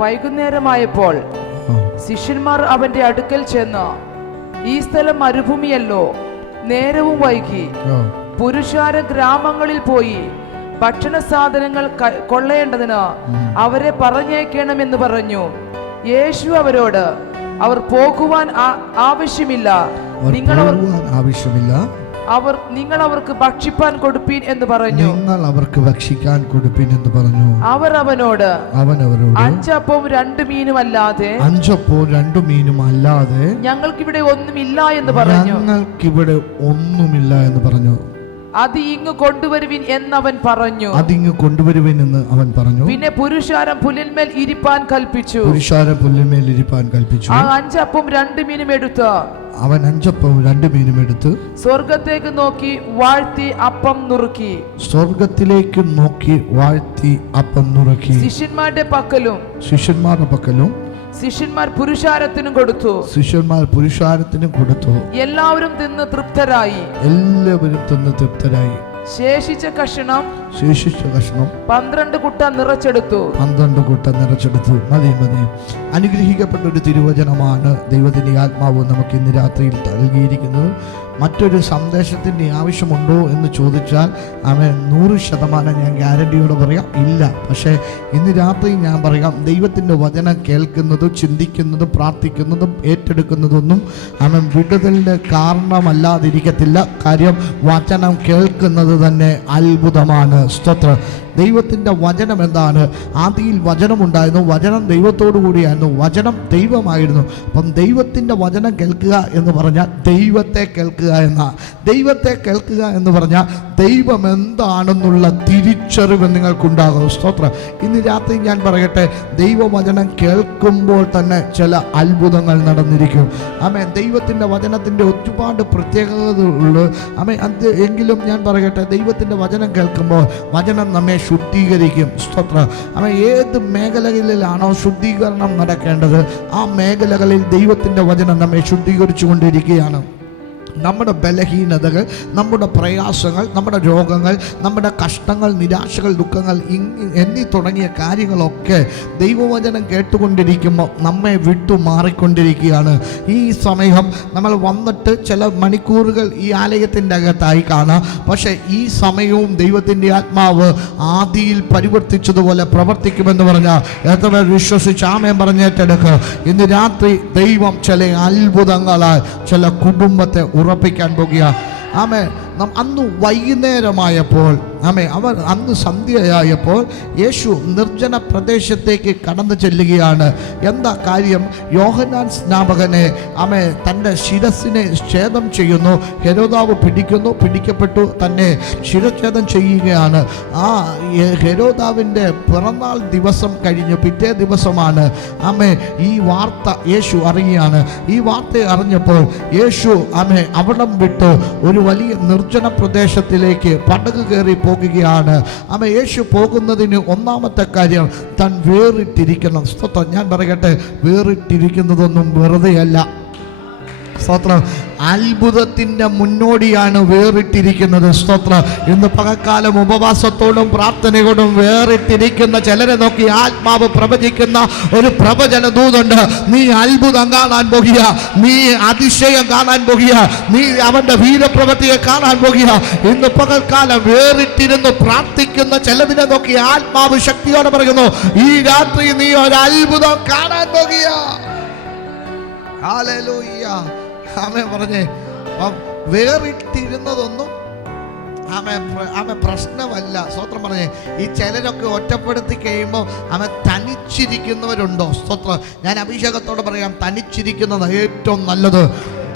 വൈകുന്നേരമായപ്പോൾ ശിഷ്യന്മാർ അവന്റെ അടുക്കൽ ചെന്ന്, ഈ സ്ഥലം മരുഭൂമിയല്ലോ, നേരവും വൈകി, പുരുഷാരം ഗ്രാമങ്ങളിൽ പോയി ഭക്ഷണ സാധനങ്ങൾ കൊള്ളേണ്ടതിന് അവരെ പറഞ്ഞേക്കണമെന്ന് പറഞ്ഞു. യേശു അവരോട്, അവർ പോകുവാൻ ആവശ്യമില്ല, നിങ്ങൾ അവർക്ക് ഭക്ഷിപ്പാൻ കൊടുപ്പീൻ എന്ന് പറഞ്ഞു. അവർ അവനോട് 5 അപ്പവും 2 മീനും അല്ലാതെ ഞങ്ങൾക്കിവിടെ ഒന്നുമില്ല എന്ന് പറഞ്ഞു. അത് ഇങ്ങ് കൊണ്ടുവരുവിൻ എന്നവൻ പറഞ്ഞു. അവൻ പറഞ്ഞു. പിന്നെ പുരുഷാരം പുല്ലിന്മേൽ ഇരിപ്പാൻ കൽപ്പിച്ചു. 5 അപ്പവും 2 മീനും എടുത്ത് അവൻ 5 അപ്പവും 2 മീനും എടുത്ത് സ്വർഗത്തേക്ക് നോക്കി വാഴ്ത്തി അപ്പം നുറുക്കി. സ്വർഗത്തിലേക്ക് നോക്കി വാഴ്ത്തി അപ്പം നുറുക്കി ശിഷ്യന്മാരുടെ പക്കലും ശിഷ്യന്മാർ പുരുഷാരത്തിനും കൊടുത്തു. എല്ലാവരും തിന്ന് തൃപ്തരായി. ശേഷിച്ച കഷണം 12 കുട്ട നിറച്ചെടുത്തു. മതി. അനുഗ്രഹിക്കപ്പെട്ട ഒരു തിരുവചനമാണ് ദൈവത്തിന്റെ ആത്മാവ് നമുക്ക് ഇന്ന് രാത്രിയിൽ നൽകിയിരിക്കുന്നത്. മറ്റൊരു സന്ദേശത്തിൻ്റെ ആവശ്യമുണ്ടോ എന്ന് ചോദിച്ചാൽ 100% ഞാൻ ഗ്യാരണ്ടിയോടെ പറയാം ഇല്ല. പക്ഷേ ഇന്ന് രാത്രി ഞാൻ പറയാം, ദൈവത്തിൻ്റെ വചനം കേൾക്കുന്നതും ചിന്തിക്കുന്നതും പ്രാർത്ഥിക്കുന്നതും ഏറ്റെടുക്കുന്നതൊന്നും വിടുതലിൻ്റെ കാരണമല്ലാതിരിക്കത്തില്ല. കാര്യം വചനം കേൾക്കുന്നത് തന്നെ അത്ഭുതമാണ്. സ്തോത്രം. ദൈവത്തിൻ്റെ വചനം എന്താണ്? ആദിയിൽ വചനമുണ്ടായിരുന്നു, വചനം ദൈവത്തോടു കൂടിയായിരുന്നു, വചനം ദൈവമായിരുന്നു. അപ്പം ദൈവത്തിൻ്റെ വചനം കേൾക്കുക എന്ന് പറഞ്ഞാൽ ദൈവത്തെ കേൾക്കുക എന്ന് പറഞ്ഞാൽ ദൈവം എന്താണെന്നുള്ള തിരിച്ചറിവ് നിങ്ങൾക്കുണ്ടാകും. സ്തോത്രം. ഇന്ന് രാത്രി ഞാൻ പറയട്ടെ, ദൈവവചനം കേൾക്കുമ്പോൾ തന്നെ ചില അത്ഭുതങ്ങൾ നടന്നിരിക്കും. ദൈവത്തിൻ്റെ വചനത്തിൻ്റെ ഒരുപാട് പ്രത്യേകതകളുണ്ട്. എങ്കിലും ഞാൻ പറയട്ടെ, ദൈവത്തിൻ്റെ വചനം കേൾക്കുമ്പോൾ വചനം നമ്മെ ശുദ്ധീകരിക്കും. സ്തോത്രം. ഏത് മേഖലകളിലാണോ ശുദ്ധീകരണം നടക്കേണ്ടത് ആ മേഖലകളിൽ ദൈവത്തിൻ്റെ വചനം നമ്മെ ശുദ്ധീകരിച്ചു കൊണ്ടിരിക്കുകയാണ്. നമ്മുടെ ബലഹീനതകൾ, നമ്മുടെ പ്രയാസങ്ങൾ, നമ്മുടെ രോഗങ്ങൾ, നമ്മുടെ കഷ്ടങ്ങൾ, നിരാശകൾ, ദുഃഖങ്ങൾ എന്നീ തുടങ്ങിയ കാര്യങ്ങളൊക്കെ ദൈവവചനം കേട്ടുകൊണ്ടിരിക്കുമ്പോൾ നമ്മെ വിട്ടു മാറിക്കൊണ്ടിരിക്കുകയാണ്. ഈ സമയം നമ്മൾ വന്നിട്ട് ചില മണിക്കൂറുകൾ ഈ ആലയത്തിൻ്റെ അകത്തായി കാണാം. പക്ഷേ ഈ സമയവും ദൈവത്തിൻ്റെ ആത്മാവ് ആദിയിൽ പരിവർത്തിച്ചതുപോലെ പ്രവർത്തിക്കുമെന്ന് പറഞ്ഞാൽ എത്ര പേർ വിശ്വസിച്ച് ആമേൻ പറഞ്ഞേറ്റെടുക്കുക. ഇന്ന് രാത്രി ദൈവം ചില അത്ഭുതങ്ങളാൽ ചില കുടുംബത്തെ ഉറപ്പിക്കാൻ പോകുക. അന്ന് വൈകുന്നേരമായപ്പോൾ അവർ അന്ന് സന്ധ്യയായപ്പോൾ യേശു നിർജ്ജന പ്രദേശത്തേക്ക് കടന്നു ചെല്ലുകയാണ്. എന്താ കാര്യം? യോഹന്നാൻ സ്നാപകനെ തൻ്റെ ശിരസിനെ ഛേദം ചെയ്യുന്നു. ഹെരോദാവ് പിടിക്കപ്പെട്ടു തന്നെ ശിരച്ഛേദം ചെയ്യുകയാണ്. ആ ഹെരോദാവിൻ്റെ പിറന്നാൾ ദിവസം കഴിഞ്ഞ് പിറ്റേ ദിവസമാണ് ഈ വാർത്ത യേശു അറിയുകയാണ്. ഈ വാർത്ത അറിഞ്ഞപ്പോൾ യേശു അവിടം വിട്ട് ഒരു വലിയ നിർജ്ജന പ്രദേശത്തിലേക്ക് പടക് കയറി പോകുകയാണ്. യേശു പോകുന്നതിന് ഒന്നാമത്തെ കാര്യം താൻ വേറിട്ടിരിക്കണം. സ്തോത്രം. ഞാൻ പറയട്ടെ, വേറിട്ടിരിക്കുന്നതൊന്നും വെറുതെയല്ല. സ്തോത്രം. അത്ഭുതത്തിൻ്റെ മുന്നോടിയാണ് വേറിട്ടിരിക്കുന്നത്. സ്തോത്രം. ഇന്ന് പകൽക്കാലം ഉപവാസത്തോടും പ്രാർത്ഥനയോടും വേറിട്ടിരിക്കുന്ന ചിലരെ നോക്കി ആത്മാവ് പ്രവചിക്കുന്ന ഒരു പ്രവചന ദൂതുണ്ട്. നീ അത്ഭുതം കാണാൻ പോകുക, നീ അതിശയം കാണാൻ പോകുക, നീ അവൻ്റെ വീരപ്രവൃത്തിയെ കാണാൻ പോകുക. ഇന്ന് പകൽക്കാലം വേറിട്ടിരുന്ന് പ്രാർത്ഥിക്കുന്ന ചിലതിനെ നോക്കി ആത്മാവ് ശക്തിയോടെ പറയുന്നു, ഈ രാത്രി നീ ഒരു അത്ഭുതം കാണാൻ പോകുക. ഹല്ലേലൂയ. പറഞ്ഞേ, വേറിട്ടിരുന്നതൊന്നും പ്രശ്നമല്ല. സ്തോത്രം. പറഞ്ഞേ, ഈ ചിലരൊക്കെ ഒറ്റപ്പെടുത്തി കഴിയുമ്പോൾ തനിച്ചിരിക്കുന്നവരുണ്ടോ? സ്തോത്രം. ഞാൻ അഭിഷേകത്തോടെ പറയാം, തനിച്ചിരിക്കുന്നത് ഏറ്റവും നല്ലത്.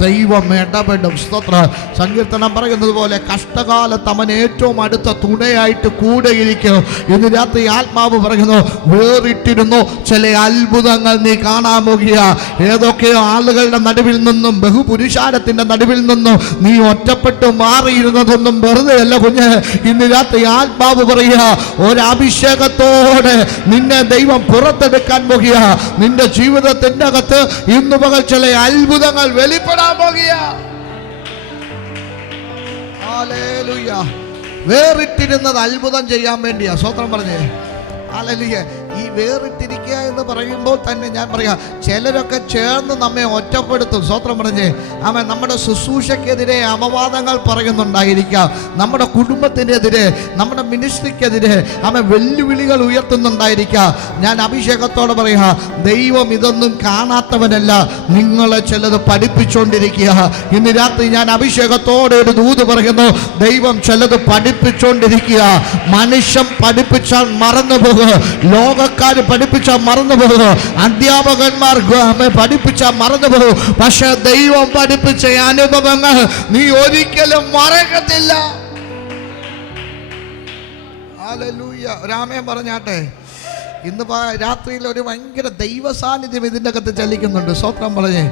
ദൈവം ഇടപെടും. സ്തോത്ര. സങ്കീർത്തനം പറയുന്നത് പോലെ കഷ്ടകാലത്ത് അവൻ ഏറ്റവും അടുത്ത തുണയായിട്ട് കൂടെയിരിക്കും. ഇന്ന് രാത്രി ആത്മാവ് പറയുന്നു, വേറിട്ടിരുന്നു ചില അത്ഭുതങ്ങൾ നീ കാണാൻ പോകുക. ഏതൊക്കെയോ ആളുകളുടെ നടുവിൽ നിന്നും, ബഹുപുരുഷാരത്തിൻ്റെ നടുവിൽ നിന്നും നീ ഒറ്റപ്പെട്ടു മാറിയിരുന്നതൊന്നും വെറുതെ അല്ല കുഞ്ഞ്. ഇന്ന് രാത്രി ആത്മാവ് പറയുക, ഒരഭിഷേകത്തോടെ നിന്നെ ദൈവം പുറത്തെടുക്കാൻ പോകുക. നിന്റെ ജീവിതത്തിൻ്റെ അകത്ത് ഇന്ന് പകൽ ചില അത്ഭുതങ്ങൾ വെളിപ്പെടാൻ പോകുക. ഹല്ലേലൂയ. വേറിട്ടിരുന്നത് അത്ഭുതം ചെയ്യാൻ വേണ്ടിയാ. സ്തോത്രം പറഞ്ഞേ. ഹല്ലേലൂയ. ഈ വേറിട്ടിരിക്കുക എന്ന് പറയുമ്പോൾ തന്നെ ഞാൻ പറയാം, ചിലരൊക്കെ ചേർന്ന് നമ്മെ ഒറ്റപ്പെടുത്തും. സ്വത്രം പറഞ്ഞേ ആമേ. നമ്മുടെ ശുശ്രൂഷയ്ക്കെതിരെ അപവാദങ്ങൾ പറയുന്നുണ്ടായിരിക്കാം, നമ്മുടെ കുടുംബത്തിനെതിരെ, നമ്മുടെ മിനിസ്ട്രിക്കെതിരെ ആമേ വെല്ലുവിളികൾ ഉയർത്തുന്നുണ്ടായിരിക്കാം. ഞാൻ അഭിഷേകത്തോടെ പറയാ, ദൈവം ഇതൊന്നും കാണാത്തവനല്ല, നിങ്ങളെ ചിലത് പഠിപ്പിച്ചുകൊണ്ടിരിക്കുക. ഇന്ന് രാത്രി ഞാൻ അഭിഷേകത്തോടെ ഒരു ദൂത് പറയുന്നു, ദൈവം ചിലത് പഠിപ്പിച്ചുകൊണ്ടിരിക്കുക. മനുഷ്യൻ പഠിപ്പിച്ചാൽ മറന്നു പോകുക, ലോകക്കാർ പഠിപ്പിച്ചാൽ മറന്നു പോകുക, അധ്യാപകന്മാർ പഠിപ്പിച്ചാൽ മറന്നു പോകും. പക്ഷെ ദൈവം പഠിപ്പിച്ച അനുഭവങ്ങൾ നീ ഒരിക്കലും മറക്കത്തില്ല. ഹല്ലേലൂയ. രാമൻ പറഞ്ഞാട്ടെ, ഇന്ന് രാത്രിയിൽ ഒരു ഭയങ്കര ദൈവ സാന്നിധ്യം ഇതിൻ്റെ അകത്ത് ചലിക്കുന്നുണ്ട്. സ്വത്രം പറഞ്ഞേ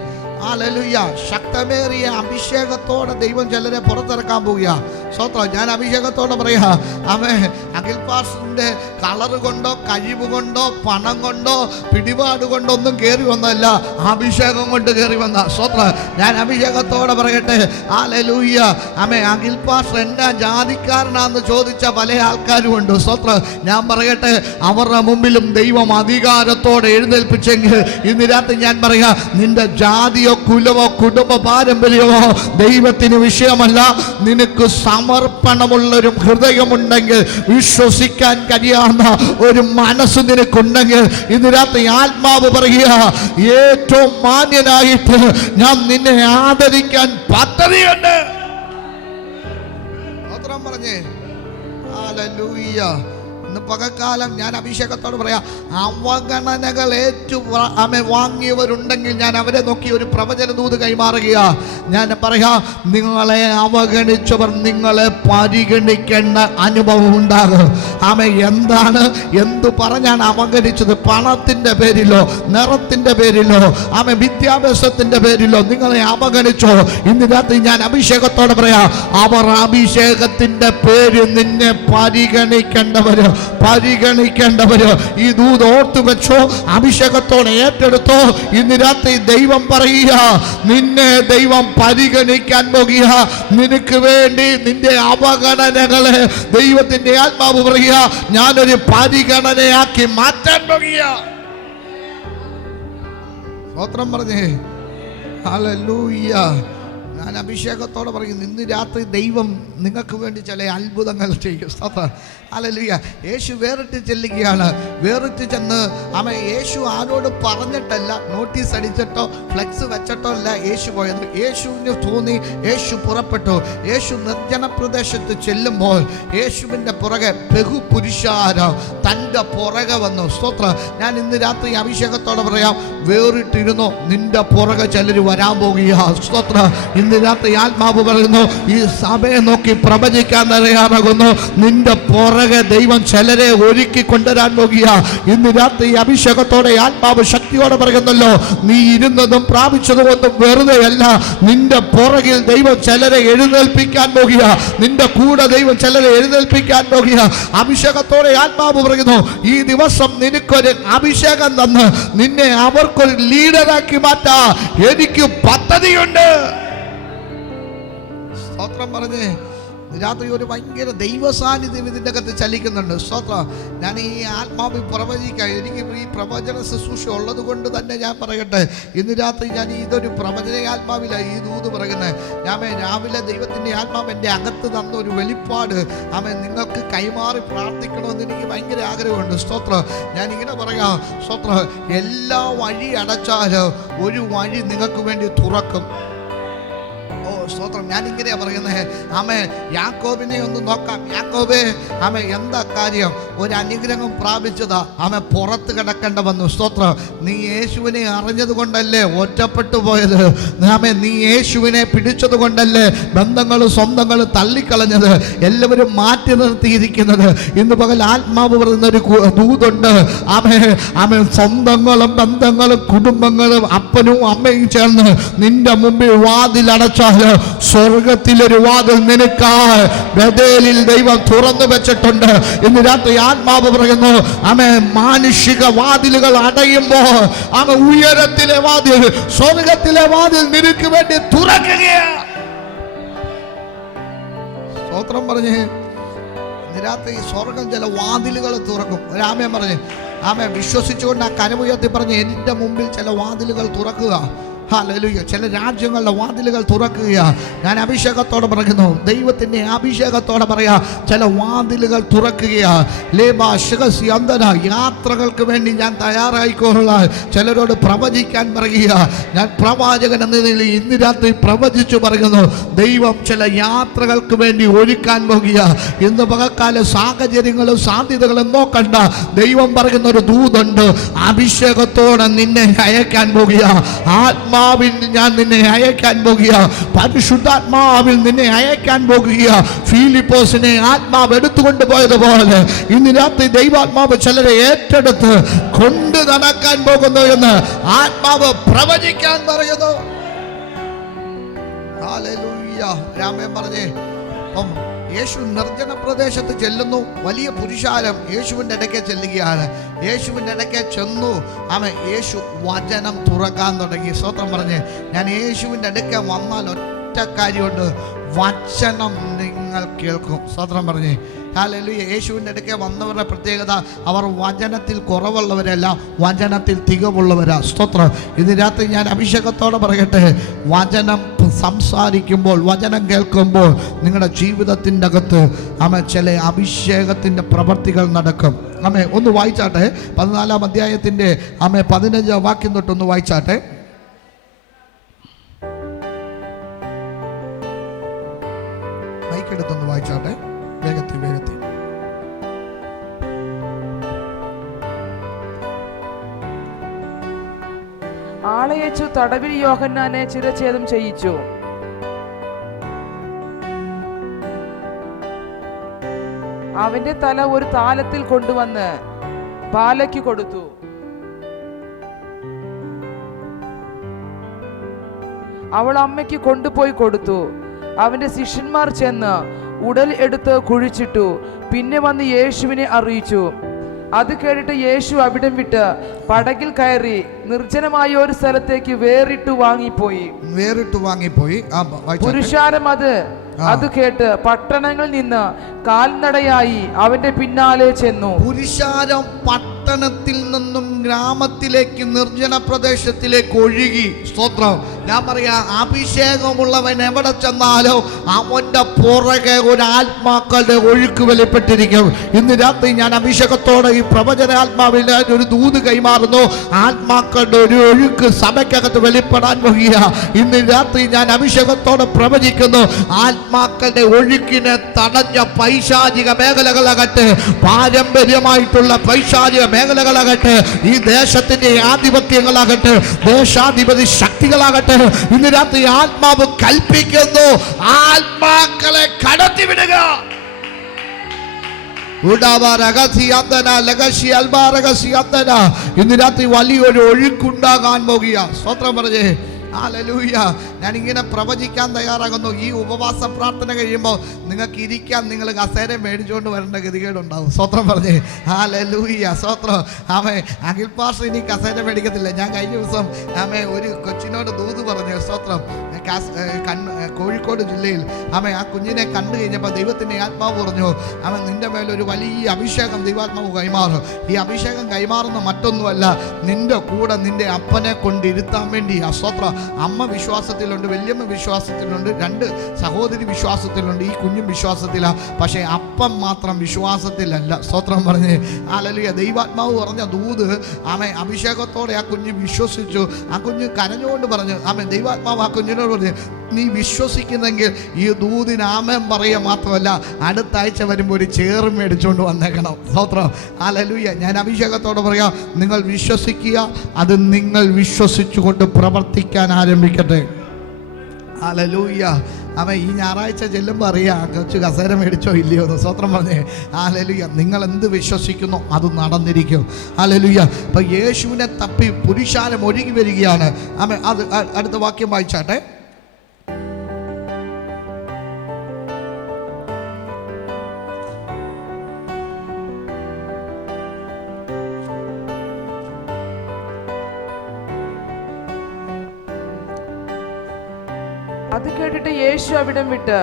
ഹല്ലേലൂയ. ശക്തമേറിയ അഭിഷേകത്തോടെ ദൈവം ചിലരെ പുറത്തിറക്കാൻ പോവുക. സ്വത്രം. ഞാൻ അഭിഷേകത്തോടെ പറയാ, ആമേ. അഖിൽ പാസ്റ്ററിന്റെ കളറ് കൊണ്ടോ കഴിവ് കൊണ്ടോ പണം കൊണ്ടോ പിടിപാട് കൊണ്ടോ ഒന്നും കയറി വന്നല്ല, അഭിഷേകം കൊണ്ട് കയറി വന്ന. സ്വത്രം. ഞാൻ അഭിഷേകത്തോടെ പറയട്ടെ, ഹല്ലേലൂയ. ആമേ. അഖിൽ പാസ്റ്റർ എന്നാ ജാതിക്കാരനാന്ന് ചോദിച്ച പല ആൾക്കാരും ഉണ്ട്. സ്വത്രം. ഞാൻ പറയട്ടെ, അവരുടെ മുമ്പിലും ദൈവം അധികാരത്തോടെ എഴുന്നേൽപ്പിച്ചെങ്കിൽ ഇന്ന് രാത്രി ഞാൻ പറയാ, നിന്റെ ജാതിയോ കുലമോ കുടുംബ പാരമ്പര്യമോ ദൈവത്തിന് വിഷയമല്ല. നിനക്ക് സമർപ്പണമുള്ളൊരു ഹൃദയമുണ്ടെങ്കിൽ, വിശ്വസിക്കാൻ കഴിയാവുന്ന ഒരു മനസ്സ് നിനക്കുണ്ടെങ്കിൽ ഇന്ന് രാത്രി ആത്മാവ് പറയുക, ഏറ്റവും മാന്യനായിട്ട് ഞാൻ നിന്നെ ആദരിക്കാൻ പദ്ധതിയുണ്ട്. പറഞ്ഞേ ഹല്ലേലൂയ. ഇന്ന് പകൽക്കാലം ഞാൻ അഭിഷേകത്തോട് പറയാം, അവഗണനകൾ വാങ്ങിയവരുണ്ടെങ്കിൽ ഞാൻ അവരെ നോക്കി ഒരു പ്രവചന ദൂത് കൈമാറുകയാ. ഞാൻ പറയാ, നിങ്ങളെ അവഗണിച്ചവർ നിങ്ങളെ പരിഗണിക്കേണ്ട അനുഭവം ഉണ്ടാകും. എന്താണ് എന്തു പറഞ്ഞാണ് അവഗണിച്ചത്? പണത്തിൻ്റെ പേരിലോ നിറത്തിൻ്റെ പേരിലോ വിദ്യാഭ്യാസത്തിൻ്റെ പേരിലോ നിങ്ങളെ അവഗണിച്ചോ? ഇന്ന് രാത്രി ഞാൻ അഭിഷേകത്തോടെ പറയാ, അവർ അഭിഷേകത്തിൻ്റെ പേര് നിന്നെ പരിഗണിക്കേണ്ടവര്. ഈ ദൂത് ഓർത്തു വെച്ചോ, അഭിഷേകത്തോടെ ഏറ്റെടുത്തോ. ഇന്ന് രാത്രി ദൈവം പറയുക, നിന്നെ ദൈവം പരിഗണിക്കാൻ പോകുക. നിനക്ക് വേണ്ടി നിന്റെ അവഗണനകളെ ദൈവത്തിന്റെ ആത്മാവ് പറയുക, ഞാനൊരു പരിഗണനയാക്കി മാറ്റാൻ പോകുക. സ്തോത്രം പറഞ്ഞേ ഹല്ലേലൂയ. ഞാൻ അഭിഷേകത്തോടെ പറയുന്നു, ഇന്ന് രാത്രി ദൈവം നിങ്ങൾക്ക് വേണ്ടി ചില അത്ഭുതങ്ങൾ ചെയ്യും. ഹല്ലേലൂയ. യേശു വേറിട്ട് ചെല്ലുകയാണ്. വേറിട്ട് ചെന്ന് യേശു ആരോട് പറഞ്ഞിട്ടല്ല, നോട്ടീസ് അടിച്ചിട്ടോ ഫ്ലെക്സ് വെച്ചിട്ടോ അല്ല യേശു പോയത്. യേശുവിന് തോന്നി, യേശു പുറപ്പെട്ടു. യേശു നിർജ്ജന പ്രദേശത്ത് ചെല്ലുമ്പോൾ യേശുവിൻ്റെ പുറകെ ബഹുപുരുഷാരം തൻ്റെ പുറകെ വന്നു. സ്തോത്രം. ഞാൻ ഇന്ന് രാത്രി അഭിഷേകത്തോടെ പറയാം, വേറിട്ടിരുന്നോ, നിന്റെ പുറകെ ചിലർ വരാൻ പോകുക. സ്തോത്രം. ഇന്ന് രാത്രി ആത്മാവ് പറയുന്നു, ഈ സഭയെ നോക്കി പ്രവചിക്കാൻ തയ്യാറാകുന്നു. നിന്റെ പുറകെ ദൈവം ചിലരെ ഒരുക്കി കൊണ്ടുവരാൻ പോകുക. ഇന്ന് രാത്രി അഭിഷേകത്തോടെ ആത്മാവ് ശക്തിയോടെ പറയുന്നല്ലോ, നീ ഇരുന്നതും പ്രാപിച്ചതും ഒന്നും വെറുതെ അല്ല. നിന്റെ പുറകിൽ ദൈവം ചിലരെ എഴുന്നേൽപ്പിക്കാൻ പോകുക. നിന്റെ കൂടെ ദൈവം ചിലരെ എഴുന്നേൽപ്പിക്കാൻ പോകുക. അഭിഷേകത്തോടെ ആത്മാവ് പറയുന്നു, ഈ ദിവസം നിനക്കൊരു അഭിഷേകം തന്ന് നിന്നെ അവർക്കൊരു ലീഡറാക്കി മാറ്റാ എനിക്ക് പദ്ധതിയുണ്ട്. സ്തോത്രം പറഞ്ഞേ. രാത്രി ഒരു ഭയങ്കര ദൈവ സാന്നിധ്യം ഇതിൻ്റെ അകത്ത് ചലിക്കുന്നുണ്ട്. സ്തോത്രം. ഞാൻ ഈ ആത്മാവിൽ പ്രവചിക്കാം. എനിക്ക് ഈ പ്രവചന ശുശ്രൂഷ ഉള്ളത് കൊണ്ട് തന്നെ ഞാൻ പറയട്ടെ, ഇന്ന് രാത്രി ഞാൻ ഇതൊരു പ്രവചന ആത്മാവിലാണ് ഈ ദൂത് പറയുന്നത്. ഞാൻ രാവിലെ ദൈവത്തിൻ്റെ ആത്മാവ് എൻ്റെ അകത്ത് തന്ന ഒരു വെളിപ്പാട് നിങ്ങൾക്ക് കൈമാറി പ്രാർത്ഥിക്കണമെന്ന് എനിക്ക് ഭയങ്കര ആഗ്രഹമുണ്ട്. സ്തോത്രം. ഞാനിങ്ങനെ പറയാം, സ്തോത്രം, എല്ലാ വഴി അടച്ചാലും ഒരു വഴി നിങ്ങൾക്ക് വേണ്ടി തുറക്കും. സ്തോത്രം. ഞാനിങ്ങനെയാ പറയുന്നത്. യാക്കോബിനെ ഒന്ന് നോക്കാം. യാക്കോബേ എന്താ കാര്യം? ഒരു അനുഗ്രഹം പ്രാപിച്ചതാ. പുറത്ത് കിടക്കേണ്ട വന്നു. സ്തോത്രം. നീ യേശുവിനെ അറിഞ്ഞത് കൊണ്ടല്ലേ ഒറ്റപ്പെട്ടു പോയത്? നീ യേശുവിനെ പിടിച്ചത് കൊണ്ടല്ലേ ബന്ധങ്ങളും സ്വന്തങ്ങളും തള്ളിക്കളഞ്ഞത്, എല്ലാവരും മാറ്റി നിർത്തിയിരിക്കുന്നത്? ഇന്ന് പകൽ ആത്മാവ് പറയുന്ന ഒരു ദൂതുണ്ട്. സ്വന്തങ്ങളും ബന്ധങ്ങളും കുടുംബങ്ങളും അപ്പനും അമ്മയും ചേർന്ന് നിന്റെ മുമ്പിൽ വാതിലടച്ചാൽ സ്വർഗത്തിലൊരു വാതിൽ നിനക്കായി ബഥേലിൽ ദൈവം തുറന്നു വെച്ചിട്ടുണ്ട്. ഇന്ന് രാത്രി ആത്മാവ് പറയുന്നു, മാനുഷിക വാതിലുകൾ അടയുമ്പോൾ ഉയരത്തിലെ വാതിൽ, സ്വർഗത്തിലെ വാതിൽ നിനക്ക് വേണ്ടി തുറക്കുകയാണ്. സ്തോത്രം പറഞ്ഞേ. ഇന്ന് രാത്രി സ്വർഗം ചില വാതിലുകൾ തുറക്കും. രാമൻ പറഞ്ഞേ, ആമേ വിശ്വസിച്ചുകൊണ്ട് ആ കരമുയർത്തി പറഞ്ഞ് എൻ്റെ മുമ്പിൽ ചില വാതിലുകൾ തുറക്കുക. ഹല്ലേലൂയ. ചില രാജ്യങ്ങളുടെ വാതിലുകൾ തുറക്കുക. ഞാൻ അഭിഷേകത്തോടെ പറയുന്നു, ദൈവത്തിൻ്റെ അഭിഷേകത്തോടെ പറയാ, ചില വാതിലുകൾ തുറക്കുക. യാത്രകൾക്ക് വേണ്ടി ഞാൻ തയ്യാറായിക്കൊള്ളാൻ ചിലരോട് പ്രവചിക്കാൻ പറയുക. ഞാൻ പ്രവാചകൻ എന്ന നിലയിൽ ഇന്ന് രാത്രി പ്രവചിച്ചു പറയുന്നു, ദൈവം ചില യാത്രകൾക്ക് വേണ്ടി ഒരുക്കാൻ പോകുക. ഇന്ന് പകൽക്കാല സാഹചര്യങ്ങളും സാധ്യതകളും നോക്കണ്ട, ദൈവം പറയുന്ന ഒരു ദൂതുണ്ട്, അഭിഷേകത്തോടെ നിന്നെ അയക്കാൻ പോകുക. ആത്മാവിൽ ഞാൻ നിന്നെ അയക്കാൻ പോകുക. പരിശുദ്ധാത്മാവിൽ നിന്നെ അയക്കാൻ പോകുക. ഫിലിപ്പോസിനെ ആത്മാവ് എടുത്തുകൊണ്ട് പോയതുപോലെ ഇന്ന് രാത്രി ദൈവാത്മാവ് ചിലരെ ഏറ്റെടുത്ത് കൊണ്ട് നടക്കാൻ പോകുന്നു എന്ന് ആത്മാവ് പ്രവചിക്കാൻ പറയുന്നു. ഹല്ലേലൂയ. രാമൻ പറഞ്ഞേ, യേശു നിർജ്ജന പ്രദേശത്ത് ചെല്ലുന്നു. വലിയ പുരുഷാരം യേശുവിൻ്റെ ഇടയ്ക്ക് ചെല്ലുകയാണ്. യേശുവിൻ്റെ ഇടയ്ക്ക് ചെന്നു. യേശു വചനം തുറക്കാൻ തുടങ്ങി. സ്തോത്രം പറഞ്ഞ്, ഞാൻ യേശുവിൻ്റെ ഇടയ്ക്ക് വന്നാൽ ഒറ്റ കാര്യമുണ്ട്, വചനം നിങ്ങൾ കേൾക്കും. സ്തോത്രം പറഞ്ഞേ. ഹല്ലേലൂയ. യേശുവിൻ്റെ ഇടയ്ക്ക് വന്നവരുടെ പ്രത്യേകത, അവർ വചനത്തിൽ കുറവുള്ളവരല്ല, വചനത്തിൽ തികവുള്ളവരാ. സ്തോത്രം. ഇന്ന് രാത്രി ഞാൻ അഭിഷേകത്തോടെ പറയട്ടെ, വചനം സംസാരിക്കുമ്പോൾ, വചനം കേൾക്കുമ്പോൾ നിങ്ങളുടെ ജീവിതത്തിൻ്റെ അകത്ത് ചില അഭിഷേകത്തിൻ്റെ പ്രവർത്തികൾ നടക്കും. ഒന്ന് വായിച്ചാട്ടെ, 14-ാം അധ്യായത്തിൻ്റെ 15 വാക്യം തൊട്ടൊന്ന് വായിച്ചാട്ടെ. മൈക്കെടുത്തൊന്ന് വായിച്ചാട്ടെ, വേഗത്തിൽ വേഗത്തിൽ. ആളയച്ചു തടവിൽ യോഹന്നാനെ ശിരച്ഛേദം ചെയ്യിച്ചു. അവന്റെ തല ഒരു താലത്തിൽ കൊണ്ടുവന്ന് ബാലയ്ക്ക് കൊടുത്തു. അവൾ അമ്മയ്ക്ക് കൊണ്ടുപോയി കൊടുത്തു. അവന്റെ ശിഷ്യന്മാർ ചെന്ന് ഉടൽ എടുത്ത് കുഴിച്ചിട്ടു. പിന്നെ വന്ന് യേശുവിനെ അറിയിച്ചു. അത് കേട്ടിട്ട് യേശു അവിടം വിട്ട് പടകിൽ കയറി നിർജ്ജനമായ ഒരു സ്ഥലത്തേക്ക് വേറിട്ടു വാങ്ങിപ്പോയി. പുരുഷാരം അത് കേട്ട് പട്ടണങ്ങളിൽ നിന്ന് കാൽനടയായി അവന്റെ പിന്നാലെ ചെന്നു. പുരുഷാരം പട്ടണത്തിൽ നിന്നും ഗ്രാമത്തിലേക്ക്, നിർജ്ജന പ്രദേശത്തിലേക്ക് ഒഴുകി. സ്തോത്രം. ഞാൻ പറയാ, അഭിഷേകമുള്ളവൻ എവിടെ ചെന്നാലോ അവന്റെ പുറകെ ഒരു ആത്മാക്കളുടെ ഒഴുക്ക് വെളിപ്പെട്ടിരിക്കും. ഇന്ന് രാത്രി ഞാൻ അഭിഷേകത്തോടെ ഈ പ്രവചനാത്മാവിൽ ഒരു ദൂത് കൈമാറുന്നു. ആത്മാക്കളുടെ ഒരു ഒഴുക്ക് സഭയ്ക്കകത്ത് വെളിപ്പെടാൻ പോകുക. ഇന്ന് രാത്രി ഞാൻ അഭിഷേകത്തോടെ പ്രവചിക്കുന്നു, ആത്മാക്കളുടെ ഒഴുക്കിനെ തടഞ്ഞ പൈശാചിക മേഖലകളാകട്ടെ, പാരമ്പര്യമായിട്ടുള്ള പൈശാചിക മേഖലകളാകട്ടെ, ഈ ദേശത്തിന്റെ ആധിപത്യങ്ങളാകട്ടെ, ദേശാധിപതി ശക്തികളാകട്ടെ, ഇന്ന് രാത്രി ആത്മാവ് കൽപ്പിക്കുന്നു, ആത്മാക്കളെ കടത്തിവിടുക. ഇന്ന് രാത്രി വലിയൊരു ഒഴുക്കുണ്ടാകാൻ പോകുക. സ്തോത്രം പറഞ്ഞേ. ഹല്ലേലൂയ. ഞാൻ ഇങ്ങനെ പ്രവചിക്കാൻ തയ്യാറാകുന്നു. ഈ ഉപവാസ പ്രാർത്ഥന കഴിയുമ്പോൾ നിങ്ങൾക്ക് ഇരിക്കാൻ നിങ്ങൾ കസേര മേടിച്ചുകൊണ്ട് വരേണ്ട ഗതികേടുണ്ടാവും. സ്വത്രം പറഞ്ഞേ. ഹല്ലേലൂയ. സ്വത്രം. അഖിൽ പാസ്റ്റർ ഇനി കസേര മേടിക്കത്തില്ല. ഞാൻ കഴിഞ്ഞ ദിവസം ഒരു കൊച്ചിനോട് ദൂത് പറഞ്ഞു. സ്വത്രം. കോഴിക്കോട് ജില്ലയിൽ ആ കുഞ്ഞിനെ കണ്ടു കഴിഞ്ഞപ്പോൾ ദൈവത്തിൻ്റെ ആത്മാവ് പറഞ്ഞു, നിന്റെ മേലൊരു വലിയ അഭിഷേകം ദൈവാത്മാവ് കൈമാറും. ഈ അഭിഷേകം കൈമാറുന്ന മറ്റൊന്നുമല്ല, നിന്റെ കൂടെ നിന്റെ അപ്പനെ കൊണ്ടിരുത്താൻ വേണ്ടി. സ്വത്രം. അമ്മ വിശ്വാസത്തിലുണ്ട്, വല്യമ്മ വിശ്വാസത്തിലുണ്ട്, 2 സഹോദരി വിശ്വാസത്തിലുണ്ട്, ഈ കുഞ്ഞും വിശ്വാസത്തിലാണ്. പക്ഷേ അപ്പം മാത്രം വിശ്വാസത്തിലല്ല. സ്തോത്രം പറഞ്ഞ്. ഹല്ലേലൂയ. ദൈവാത്മാവ് പറഞ്ഞ ദൂത് അഭിഷേകത്തോടെ ആ കുഞ്ഞ് വിശ്വസിച്ചു. ആ കുഞ്ഞ് കരഞ്ഞുകൊണ്ട് പറഞ്ഞു, ദൈവാത്മാവ് ആ കുഞ്ഞിനോട് പറഞ്ഞു, നീ വിശ്വസിക്കുന്നെങ്കിൽ ഈ ദൂതിന് ആമേൻ പറയുക മാത്രമല്ല, അടുത്ത ആഴ്ച വരുമ്പോൾ ഒരു ചേറ് മേടിച്ചുകൊണ്ട് വന്നേക്കണം. സ്തോത്രം. ഹല്ലേലൂയ. ഞാൻ അഭിഷേകത്തോടെ പറയാം, നിങ്ങൾ വിശ്വസിക്കുക, അത് നിങ്ങൾ വിശ്വസിച്ചുകൊണ്ട് പ്രവർത്തിക്കാൻ ആരംഭിക്കട്ടെ. ഹല്ലേലൂയ. ഈ ഞായറാഴ്ച ചെല്ലുമ്പോൾ അറിയാം കൊച്ചു കസേര മേടിച്ചോ ഇല്ലയോ എന്ന്. സ്വത്രം പറഞ്ഞേ. ഹല്ലേലൂയ. നിങ്ങൾ എന്ത് വിശ്വസിക്കുന്നോ അത് നടന്നിരിക്കും. ഹല്ലേലൂയ. അപ്പം യേശുവിനെ തപ്പി പുരുഷാരം ഒഴുകി വരികയാണ്. അത് അടുത്ത വാക്യം വായിച്ചാട്ടെ. അത് കേട്ടിട്ട് യേശു അവിടം വിട്ട്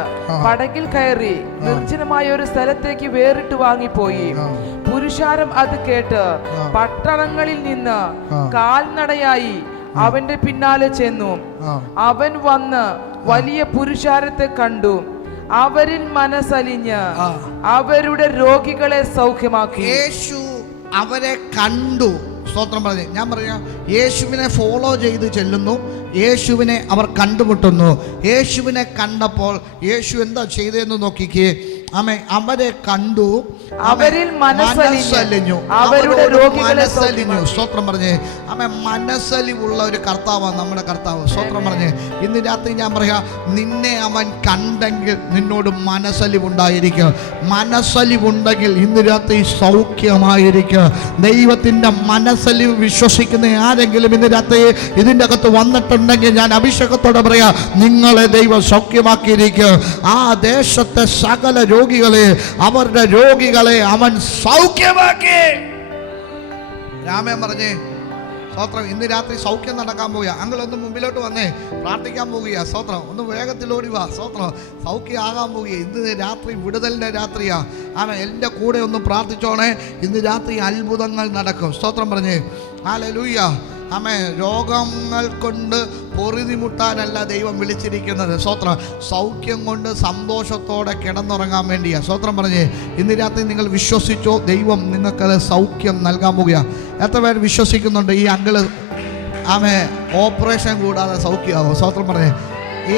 പടകിൽ കയറി നിർജ്ജനമായ ഒരു സ്ഥലത്തേക്ക് വേറിട്ട് വാങ്ങിപ്പോയി. പുരുഷാരം അത് കേട്ട് പട്ടണങ്ങളിൽ നിന്ന് കാൽനടയായി അവന്റെ പിന്നാലെ ചെന്നു. അവൻ വന്ന് വലിയ പുരുഷാരത്തെ കണ്ടു. അവരിൽ മനസ്സലിഞ്ഞ് അവരുടെ രോഗികളെ സൗഖ്യമാക്കി. യേശു അവരെ കണ്ടു. സ്തോത്രം പറഞ്ഞു. ഞാൻ പറയാം, യേശുവിനെ ഫോളോ ചെയ്ത് ചെല്ലുന്നു. യേശുവിനെ അവർ കണ്ടുമുട്ടുന്നു. യേശുവിനെ കണ്ടപ്പോൾ യേശു എന്താ ചെയ്തതെന്ന് നോക്കിക്കേ. അവരെ കണ്ടു, അവരിൽ മനസ്സലിഞ്ഞു, അവരുടെ രോഗികളെ സലിഞ്ഞു. സ്തോത്രം പറഞ്ഞേ. മനസ്സലിവുള്ള ഒരു കർത്താവാണ് നമ്മുടെ കർത്താവ്. സ്തോത്രം പറഞ്ഞേ. ഇന്ന് രാത്രി ഞാൻ പറയാം, നിന്നെ അവൻ കണ്ടെങ്കിൽ നിന്നോട് മനസ്സലിവുണ്ടായിരിക്കും. മനസ്സലിവുണ്ടെങ്കിൽ ഇന്ന് രാത്രി സൗഖ്യമായിരിക്കും. ദൈവത്തിൻ്റെ മനസ്സലിവ് വിശ്വസിക്കുന്ന ആരെങ്കിലും ഇന്ന് രാത്രി ഇതിൻ്റെ അകത്ത് വന്നിട്ടുണ്ടെങ്കിൽ ഞാൻ അഭിഷേകത്തോടെ പറയാം, നിങ്ങളെ ദൈവം സൗഖ്യമാക്കിയിരിക്കും. ആ ദേശത്തെ സകല രോഗികളെ, അവരുടെ രോഗികളെ അവൻ സൗഖ്യമാക്കി. രാമൻ പറഞ്ഞേ സ്തോത്രം. ഇന്ന് രാത്രി സൗഖ്യം നടക്കാൻ പോകുക. അങ്ങളൊന്ന് മുമ്പിലോട്ട് വന്നേ, പ്രാർത്ഥിക്കാൻ പോകുക. സ്തോത്രം. ഒന്ന് വേഗത്തിൽ ഓടി വാ. സ്തോത്രം. സൗഖ്യം ആകാൻ പോകുക. ഇന്ന് രാത്രി വിടുതലിൻ്റെ രാത്രിയാ. എൻ്റെ കൂടെ ഒന്ന് പ്രാർത്ഥിച്ചോണേ. ഇന്ന് രാത്രി അത്ഭുതങ്ങൾ നടക്കും. സ്തോത്രം പറഞ്ഞേ. ഹല്ലേലൂയ. രോഗങ്ങൾ കൊണ്ട് പൊറുതിമുട്ടാനല്ല ദൈവം വിളിച്ചിരിക്കുന്നത്. സ്തോത്രം. സൗഖ്യം കൊണ്ട് സന്തോഷത്തോടെ കിടന്നുറങ്ങാൻ വേണ്ടിയാ. സ്തോത്രം പറഞ്ഞേ. ഇന്ന് രാത്രി നിങ്ങൾ വിശ്വസിച്ചോ, ദൈവം നിങ്ങൾക്കത് സൗഖ്യം നൽകാൻ പോകുക. എത്ര പേര് വിശ്വസിക്കുന്നുണ്ട് ഈ അങ്കിള് ഓപ്പറേഷൻ കൂടാതെ സൗഖ്യമാകും? സ്തോത്രം പറഞ്ഞേ. ഈ